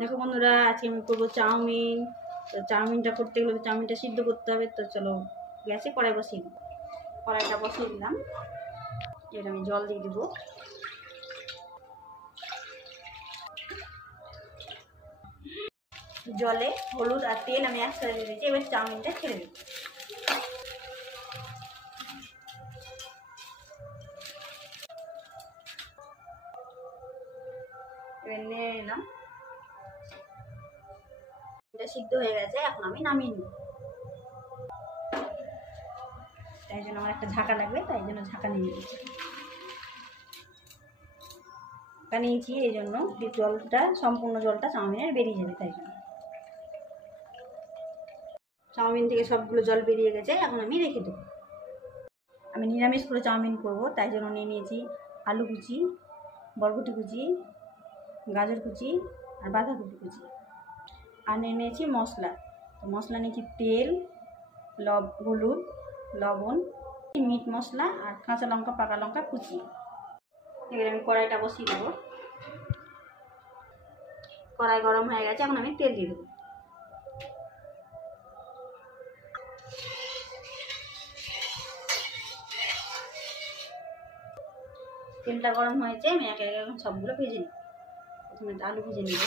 দেখো বন্ধুরা, আজকে আমি করবো চাউমিন। তো চাউমিনটা করতে গেলে চাউমিনটা সিদ্ধ করতে হবে। তো চলো গ্যাসে কড়াই বসিয়ে দিই। কড়াইটা বসিয়ে দিলাম, এবার আমি জল দিয়ে দেবো। জলে হলুদ আর তেল আমি একসাথে দিয়ে দিয়েছি। এবার চাউমিনটা ছেড়ে দেবো। এবার নিয়ে নিলাম, এটা সিদ্ধ হয়ে গেছে। এখন আমি নামিয়ে নিই। তাই জন্য আমার একটা ঝাঁকা লাগবে, তাই জন্য ঝাঁকা নিয়ে নিয়েছি। ঝাঁকা নিয়েছি এই জন্য জলটা, সম্পূর্ণ জলটা চাউমিনের বেরিয়ে যাবে। তাই জন্য চাউমিন থেকে সবগুলো জল বেরিয়ে গেছে। এখন আমি রেখে দেবো। আমি নিরামিষ করে চাউমিন করব, তাই জন্য নিয়ে নিয়েছি আলু কুচি, বরবটি কুচি, গাজর কুচি আর বাঁধাকপি কুচি। আর নিয়ে নিয়েছি মশলা। তো মশলা নিয়েছি তেল, হলুদ, লবণ, মিট মশলা আর কাঁচা লঙ্কা, পাকা লঙ্কা কুচি। এবার আমি কড়াইটা বসিয়ে দেবো। কড়াই গরম হয়ে গেছে, এখন আমি তেল দিয়ে দেবো। তেলটা গরম হয়েছে, আমি একে একে এখন সবগুলো ভেজে নিই। প্রথমে আলু ভেজে নিব।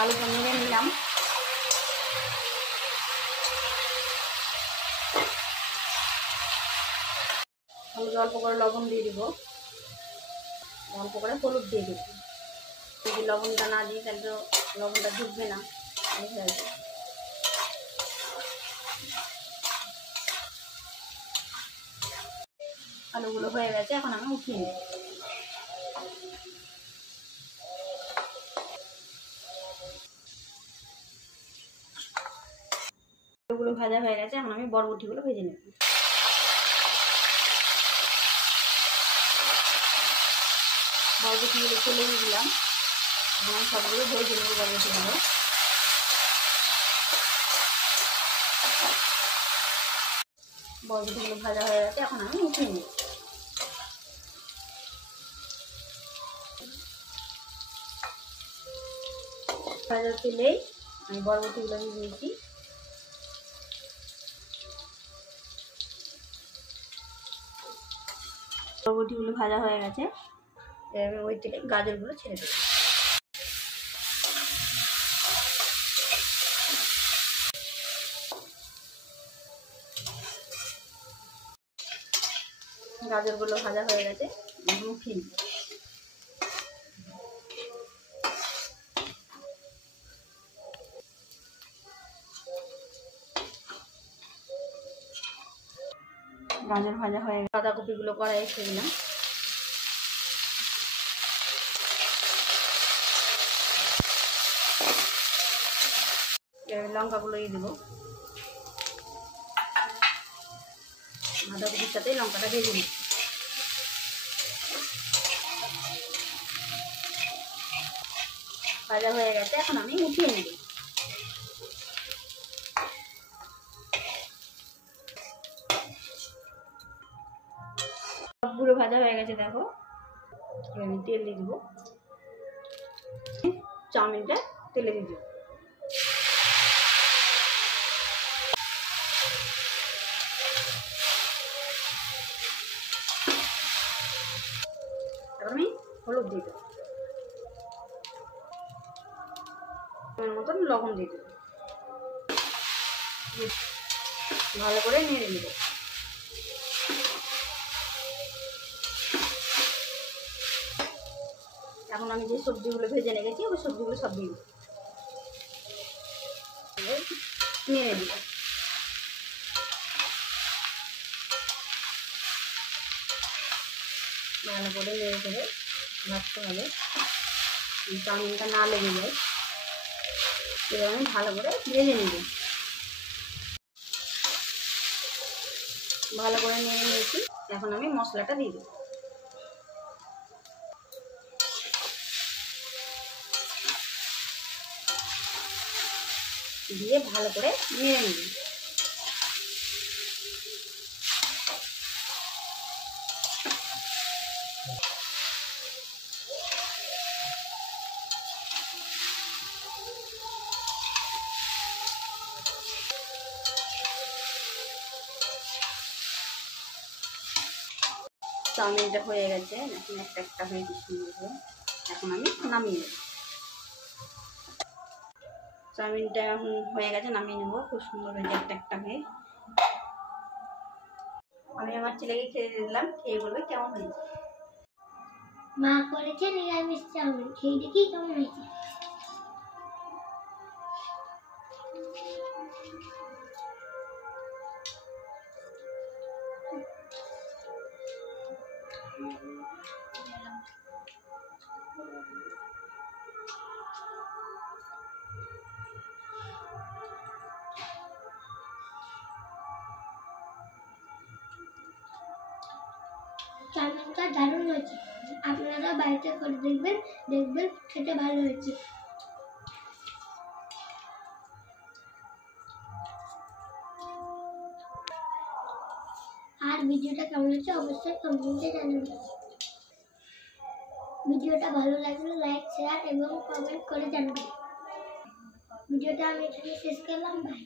আলুটা নেড়ে নিলাম। অল্প করে লবণ দিয়ে দিব, অল্প করে হলুদ দিয়ে দেবো। যদি লবণটা না দিই তাহলে তো লবণটা ঢুকবে না। আলুগুলো হয়ে গেছে, এখন আমি উঠিয়ে নিই। আলুগুলো ভাজা হয়ে গেছে, এখন আমি বরবটিগুলো ভেজে নেব। বরবটিগুলো ফেলে দিলাম, এখন আমি সবগুলো ভেজে নেব। বরবটিগুলো ভাজা হয়ে গেছে, এখন আমি উঠিয়ে নিই। ভাজা তেলেই আমি বরবটিগুলো দিয়ে দিয়েছি। বরবটিগুলো ভাজা হয়ে গেছে, এবার ওই তেলে গাজরগুলো ছেড়ে দেবো। গাজরগুলো ভাজা হয়ে গেছে, উঠিয়ে নিই। গাজর ভাজা হয়ে গেছে, বাঁধাকপিগুলো কড়াইয়ে ছেড়ে দিলাম। লঙ্কাগুলো দিয়ে দেবো। বাঁধাকপির সাথে লঙ্কাটা ভেজে নিই। ভাজা হয়ে গেছে, এখন আমি উঠিয়ে নেব। সবগুলো ভাজা হয়ে গেছে, দেখো। এবার আমি তেল দিয়ে দেবো। চাউমিনটা তেলে দিয়ে দেবো। এবার আমি হলুদ দিয়ে দেবো, মতন লবণ দিয়ে দেবো। ভালো করে নেড়ে নেব। এখন আমি যে সবজিগুলো ভেজে রেখেছি ওই সবজিগুলো সব দিয়ে দেবো, নেড়ে দিব। ভালো করে নেড়ে করে ভাজতে হবে, চাউমিনটা না লেগে যায়। এবার আমি ভালো করে ভেজে নেব। ভালো করে নেড়ে নিয়েছি, এখন আমি মশলাটা দিয়ে দেবো। দিয়ে ভালো করে নেড়ে নেব। চাউমিনটা হয়ে গেছে, এখন একটা একটা হয়েছে সুন্দর করে। এখন আমি নামিয়ে নেব। চাউমিনটা এখন হয়ে গেছে, নামিয়ে নেবো। খুব সুন্দর হয়েছে একটা একটা হয়ে। আমি আমার ছেলেকে খেয়ে দিলাম, খেয়ে বলবে কেমন হয়েছে। মা করেছে নিরামিষ চাউমিন, খেয়ে দেখি কেমন হয়েছে। চাউমিনটা দারুণ হয়েছে, আপনারা বাড়িতে করে দেখবেন, দেখবেন খেতে ভালো হয়েছে। আর ভিডিওটা কেমন হয়েছে অবশ্যই কমেন্টে জানাবেন। ভিডিওটা ভালো লাগলে লাইক, শেয়ার এবং কমেন্ট করে জানাবেন। ভিডিওটা আমি এখানে শেষ করলাম। বাই।